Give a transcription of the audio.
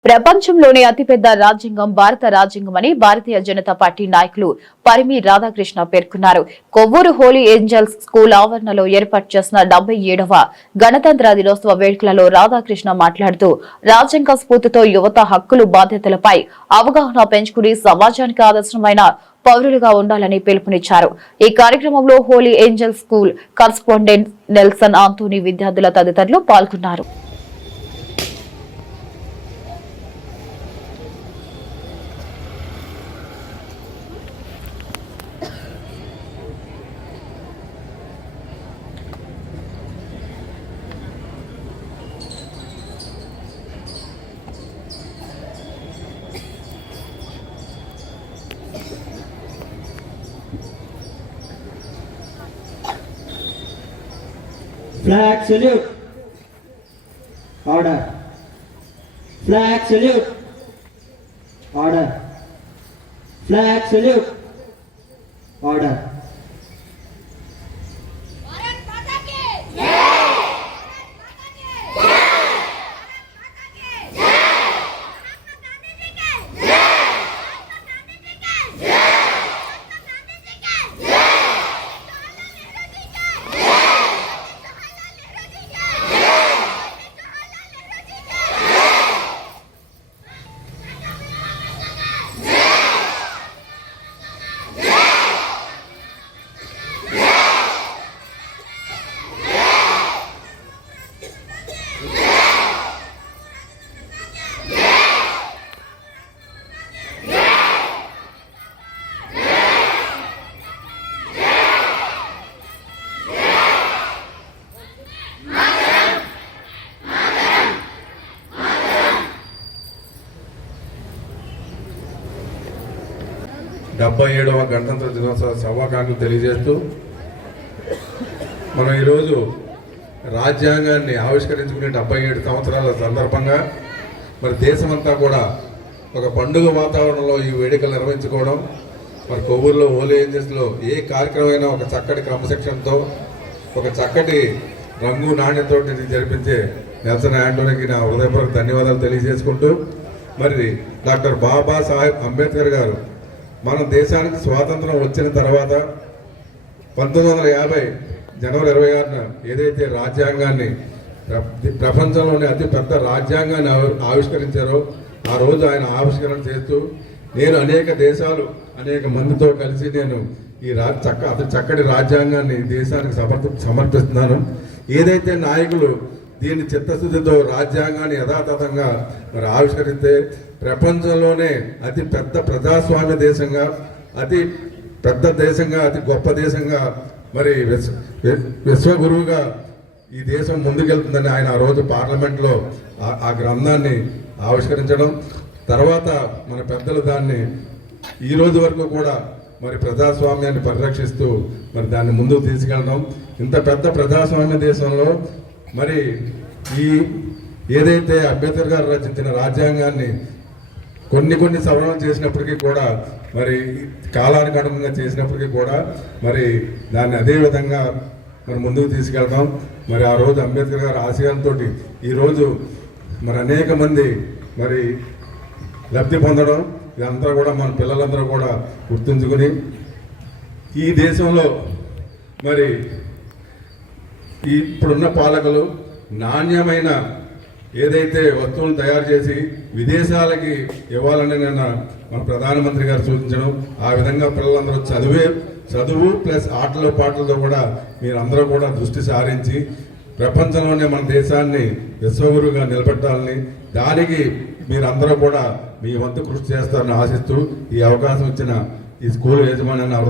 ప్రపంచంలోనే అతిపెద్ద రాజ్యాంగం భారత రాజ్యాంగమని భారతీయ జనతా పార్టీ నాయకులు పరిమి రాధాకృష్ణ పేర్కొన్నారు. కొవ్వూరు హోలీ ఏంజల్స్ స్కూల్ ఆవరణలో ఏర్పాటు చేసిన 77వ గణతంత్ర దినోత్సవ వేడుకలలో రాధాకృష్ణ మాట్లాడుతూ రాజ్యాంగ స్ఫూర్తితో యువత హక్కులు బాధ్యతలపై అవగాహన పెంచుకుని సమాజానికి ఆదర్శమైన పౌరులుగా ఉండాలని పిలుపునిచ్చారు. ఈ కార్యక్రమంలో Holi angels school correspondent Nelson Antony విద్యార్థుల తదితరులు పాల్గొన్నారు. Flag salute. Order. Flag salute. Order. Flag salute. Order. డెబ్బై 77వ గణతంత్ర దినోత్సవ శుభాకాంక్షలు తెలియజేస్తూ మనం ఈరోజు రాజ్యాంగాన్ని ఆవిష్కరించుకునే 77 సంవత్సరాల సందర్భంగా మరి దేశమంతా కూడా ఒక పండుగ వాతావరణంలో ఈ వేడుకలు నిర్వహించుకోవడం, మరి కొవ్వూరులో హోలీ ఏంజల్స్లో ఏ కార్యక్రమమైనా ఒక చక్కటి క్రమశిక్షణతో ఒక చక్కటి రంగు నాణ్యతతో జరిపించే నెల్సన్ ఆంటోనీకి నా హృదయపూర్వక ధన్యవాదాలు తెలియజేసుకుంటూ, మరి డాక్టర్ బాబాసాహెబ్ అంబేద్కర్ గారు మన దేశానికి స్వాతంత్రం వచ్చిన తర్వాత 1950 జనవరి 26న ఏదైతే రాజ్యాంగాన్ని ప్రపంచంలోనే అతి పెద్ద రాజ్యాంగాన్ని ఆవిష్కరించారో ఆ రోజు ఆయన ఆవిష్కరణ చేస్తూ నేను అనేక దేశాలు అనేక మందితో కలిసి నేను ఈ అతి చక్కటి రాజ్యాంగాన్ని దేశానికి సమర్పిస్తున్నాను. ఏదైతే నాయకులు దీని చిత్తశుద్ధితో రాజ్యాంగాన్ని యథాతథంగా మరి ఆవిష్కరిస్తే ప్రపంచంలోనే అతి పెద్ద ప్రజాస్వామ్య దేశంగా, అతి పెద్ద దేశంగా, అతి గొప్ప దేశంగా, మరి విశ్వగురువుగా ఈ దేశం ముందుకెళ్తుందని ఆయన ఆ రోజు పార్లమెంట్లో ఆ గ్రంథాన్ని ఆవిష్కరించడం, తర్వాత మన పెద్దలు దాన్ని ఈ రోజు వరకు కూడా మరి ప్రజాస్వామ్యాన్ని పరిరక్షిస్తూ మరి దాన్ని ముందుకు తీసుకెళ్ళడం, ఇంత పెద్ద ప్రజాస్వామ్య దేశంలో మరి ఈ ఏదైతే అంబేద్కర్ గారు రచించిన రాజ్యాంగాన్ని కొన్ని సవరణలు చేసినప్పటికీ కూడా, మరి కాలానికి అనుగుణంగా చేసినప్పటికీ కూడా మరి దాన్ని అదే విధంగా మరి ముందుకు తీసుకెళ్తాం. మరి ఆ రోజు అంబేద్కర్ గారి ఆశయాలతో ఈరోజు మరి అనేక మంది మరి లబ్ధి పొందడం, ఇదంతా కూడా మన పిల్లలందరూ కూడా గుర్తుంచుకుని ఈ దేశంలో మరి ఇప్పుడున్న పాలకులు నాణ్యమైన ఏదైతే వస్తువులను తయారు చేసి విదేశాలకి ఇవ్వాలని నిన్న మన ప్రధానమంత్రి గారు సూచించడం, ఆ విధంగా పిల్లలందరూ చదువు ప్లస్ ఆటలు పాటలతో కూడా మీరందరూ కూడా దృష్టి సారించి ప్రపంచంలోనే మన దేశాన్ని విశ్వగురువుగా నిలబెట్టాలని, దానికి మీరందరూ కూడా మీ వంతు కృషి చేస్తారని ఆశిస్తూ ఈ అవకాశం ఇచ్చిన ఈ స్కూల్ యజమాని